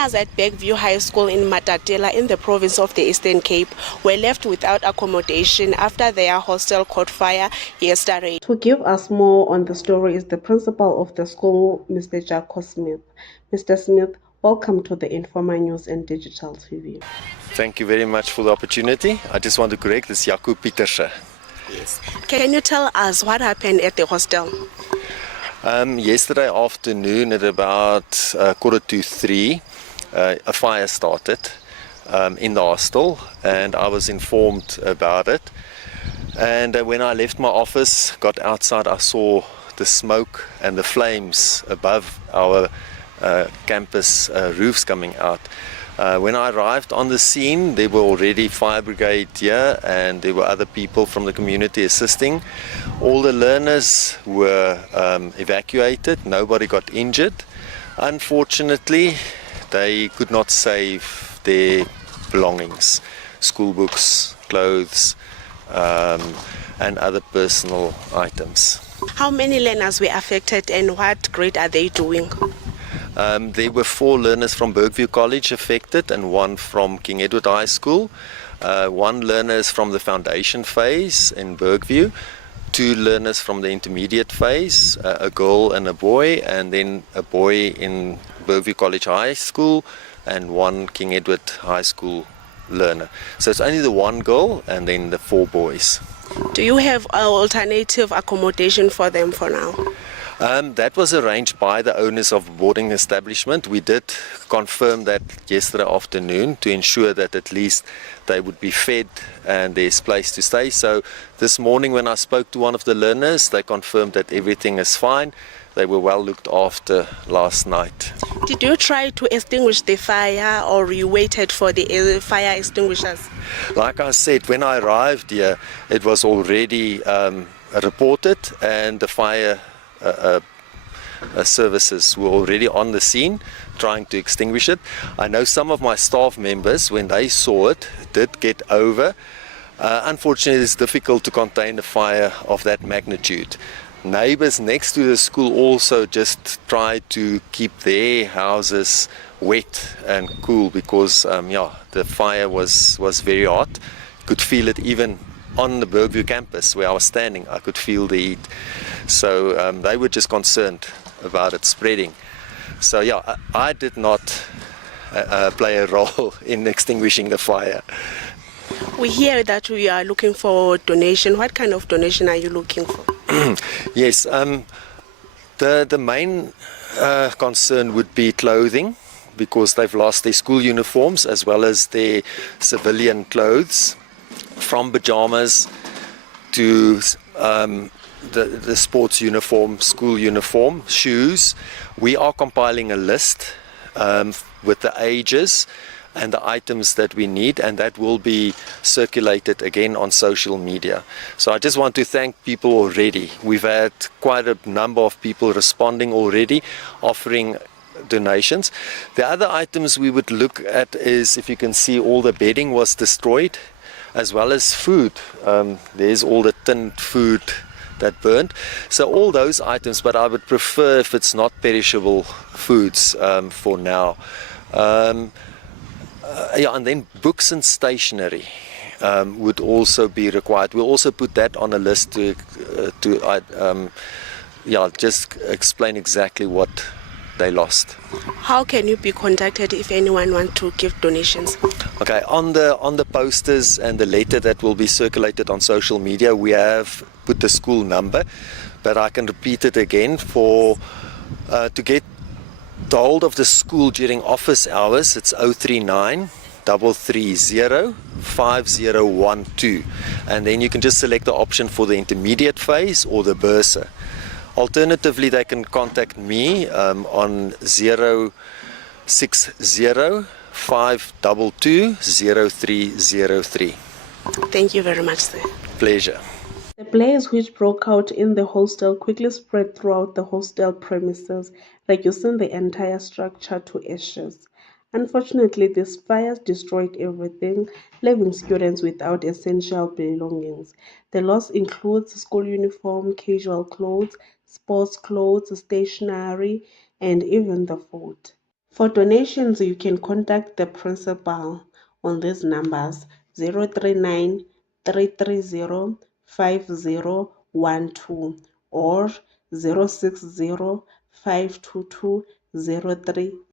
Learners at Bergview High School in Matatela in the province of the Eastern Cape were left without accommodation after their hostel caught fire yesterday. To give us more on the story is the principal of the school, Mr. Jaco Smith. Mr. Smith, welcome to the Informa News and Digital TV. Thank you very much for the opportunity. I just want to correct, this Jaco Pieterse. Yes. Can you tell us what happened at the hostel? Yesterday afternoon at about 2:45, a fire started in the hostel, and I was informed about it. And when I left my office, got outside, I saw the smoke and the flames above our campus roofs coming out. When I arrived on the scene, there were already fire brigade here, and there were other people from the community assisting. All the learners were evacuated. Nobody got injured. Unfortunately, they could not save their belongings, school books, clothes, and other personal items. How many learners were affected, and what grade are they doing? There were 4 learners from Bergview College affected and 1 from King Edward High School. 1 learner is from the foundation phase in Bergview, 2 learners from the intermediate phase, a girl and a boy, and then a boy in Bergview College High School and 1 King Edward High School learner. So it's only the 1 girl and then the 4 boys. Do you have alternative accommodation for them for now? That was arranged by the owners of the boarding establishment. We did confirm that yesterday afternoon to ensure that at least they would be fed and there's place to stay. So this morning when I spoke to one of the learners, they confirmed that everything is fine. They were well looked after last night. Did you try to extinguish the fire, or you waited for the fire extinguishers? Like I said, when I arrived here, it was already reported, and the fire services were already on the scene trying to extinguish it. I know some of my staff members, when they saw it, did get over. Unfortunately, it's difficult to contain a fire of that magnitude. Neighbors next to the school also just tried to keep their houses wet and cool because the fire was very hot. Could feel it even on the Bergview campus where I was standing. I could feel the heat. So they were just concerned about it spreading. So I did not play a role in extinguishing the fire. We hear that we are looking for donation. What kind of donation are you looking for? Yes, the main concern would be clothing, because they've lost their school uniforms as well as their civilian clothes, from pajamas to the sports uniform, school uniform, shoes. We are compiling a list with the ages and the items that we need, and that will be circulated again on social media. So I just want to thank people already. We've had quite a number of people responding already, offering donations. The other items we would look at is, if you can see, all the bedding was destroyed, as well as food. There's all the tinned food that burnt. So all those items, but I would prefer if it's not perishable foods for now. And then books and stationery would also be required. We'll also put that on a list to just explain exactly what they lost. How can you be contacted if anyone wants to give donations? Okay, on the posters and the letter that will be circulated on social media, we have put the school number, but I can repeat it again for to get the hold of the school during office hours. It's 039 330 5012, and then you can just select the option for the intermediate phase or the bursa. Alternatively, they can contact me on 060 522 0303. Thank you very much, sir. Pleasure. The blaze which broke out in the hostel quickly spread throughout the hostel premises, reducing the entire structure to ashes. Unfortunately, these fires destroyed everything, leaving students without essential belongings. The loss includes school uniform, casual clothes, sports clothes, stationery, and even the food. For donations, you can contact the principal on these numbers 039 330 5012 or 060 522